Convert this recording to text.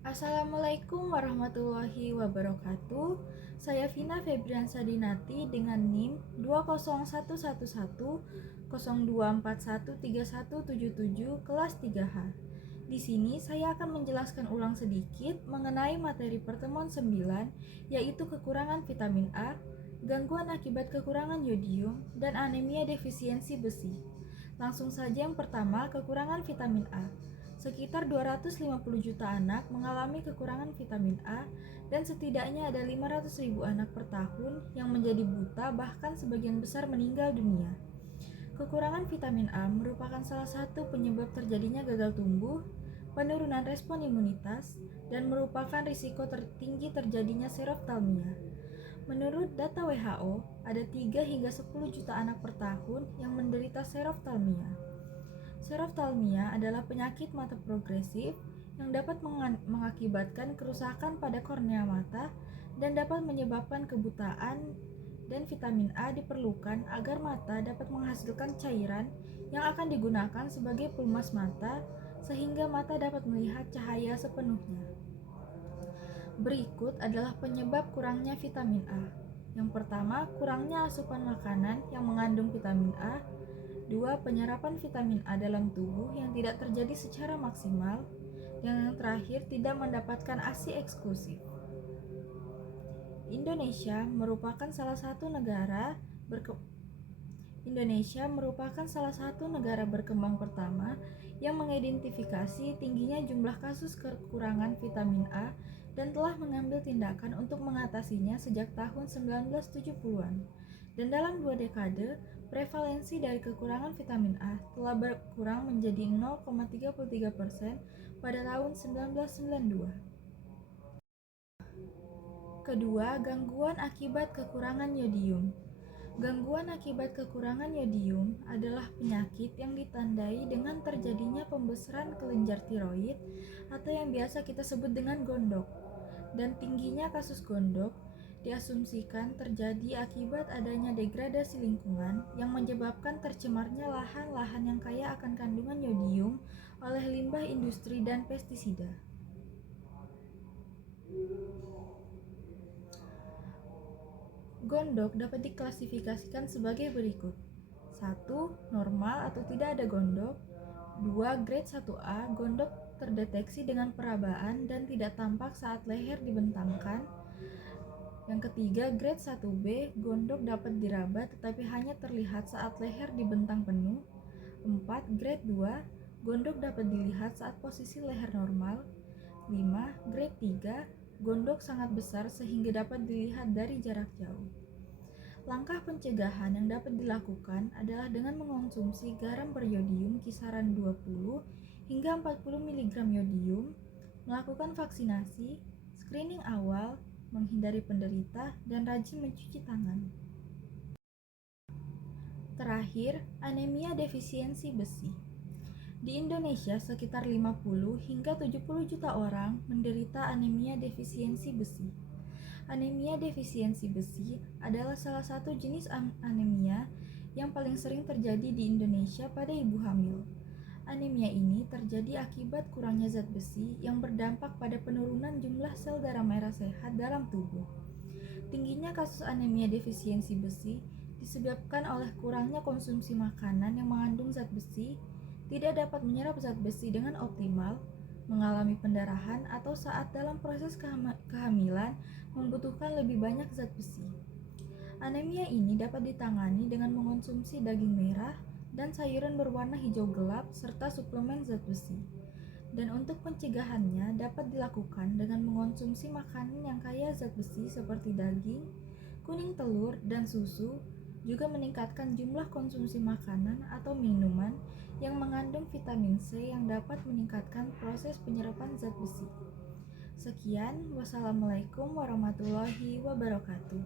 Assalamualaikum warahmatullahi wabarakatuh. Saya Vina Febriansa Dinati dengan NIM 2011102413177 kelas 3H. Di sini saya akan menjelaskan ulang sedikit mengenai materi pertemuan 9, yaitu kekurangan vitamin A, gangguan akibat kekurangan yodium, dan anemia defisiensi besi. Langsung saja yang pertama, kekurangan vitamin A. Sekitar 250 juta anak mengalami kekurangan vitamin A dan setidaknya ada 500.000 anak per tahun yang menjadi buta, bahkan sebagian besar meninggal dunia. Kekurangan vitamin A merupakan salah satu penyebab terjadinya gagal tumbuh, penurunan respon imunitas, dan merupakan risiko tertinggi terjadinya seroftalmia. Menurut data WHO, ada 3 hingga 10 juta anak per tahun yang menderita seroftalmia. Seroftalmia adalah penyakit mata progresif yang dapat mengakibatkan kerusakan pada kornea mata dan dapat menyebabkan kebutaan, dan vitamin A diperlukan agar mata dapat menghasilkan cairan yang akan digunakan sebagai pelumas mata sehingga mata dapat melihat cahaya sepenuhnya. Berikut adalah penyebab kurangnya vitamin A. Yang pertama, kurangnya asupan makanan yang mengandung vitamin A. 2. Penyerapan vitamin A dalam tubuh yang tidak terjadi secara maksimal. Yang terakhir, tidak mendapatkan ASI eksklusif. Indonesia merupakan salah satu negara berkembang pertama yang mengidentifikasi tingginya jumlah kasus kekurangan vitamin A dan telah mengambil tindakan untuk mengatasinya sejak tahun 1970-an. Dan dalam 2 dekade, prevalensi dari kekurangan vitamin A telah berkurang menjadi 0,33% pada tahun 1992. Kedua, gangguan akibat kekurangan yodium. Gangguan akibat kekurangan yodium adalah penyakit yang ditandai dengan terjadinya pembesaran kelenjar tiroid atau yang biasa kita sebut dengan gondok. Dan tingginya kasus gondok diasumsikan terjadi akibat adanya degradasi lingkungan yang menyebabkan tercemarnya lahan-lahan yang kaya akan kandungan yodium oleh limbah industri dan pestisida. Gondok dapat diklasifikasikan sebagai berikut. 1. Normal atau tidak ada gondok. 2. Grade 1A, gondok terdeteksi dengan perabaan dan tidak tampak saat leher dibentangkan. Yang ketiga, grade 1B, gondok dapat diraba tetapi hanya terlihat saat leher dibentang penuh. 4. Grade 2, gondok dapat dilihat saat posisi leher normal. 5. Grade 3, gondok sangat besar sehingga dapat dilihat dari jarak jauh. Langkah pencegahan yang dapat dilakukan adalah dengan mengonsumsi garam beryodium kisaran 20 hingga 40 mg yodium, melakukan vaksinasi, screening awal, menghindari penderita, dan rajin mencuci tangan. Terakhir, anemia defisiensi besi. Di Indonesia, sekitar 50 hingga 70 juta orang menderita anemia defisiensi besi. Anemia defisiensi besi adalah salah satu jenis anemia yang paling sering terjadi di Indonesia pada ibu hamil. Anemia ini terjadi akibat kurangnya zat besi yang berdampak pada penurunan jumlah sel darah merah sehat dalam tubuh. Tingginya kasus anemia defisiensi besi disebabkan oleh kurangnya konsumsi makanan yang mengandung zat besi, tidak dapat menyerap zat besi dengan optimal, mengalami pendarahan, atau saat dalam proses kehamilan membutuhkan lebih banyak zat besi. Anemia ini dapat ditangani dengan mengonsumsi daging merah dan sayuran berwarna hijau gelap serta suplemen zat besi. Dan untuk pencegahannya dapat dilakukan dengan mengonsumsi makanan yang kaya zat besi seperti daging, kuning telur, dan susu, juga meningkatkan jumlah konsumsi makanan atau minuman yang mengandung vitamin C yang dapat meningkatkan proses penyerapan zat besi. Sekian, wassalamualaikum warahmatullahi wabarakatuh.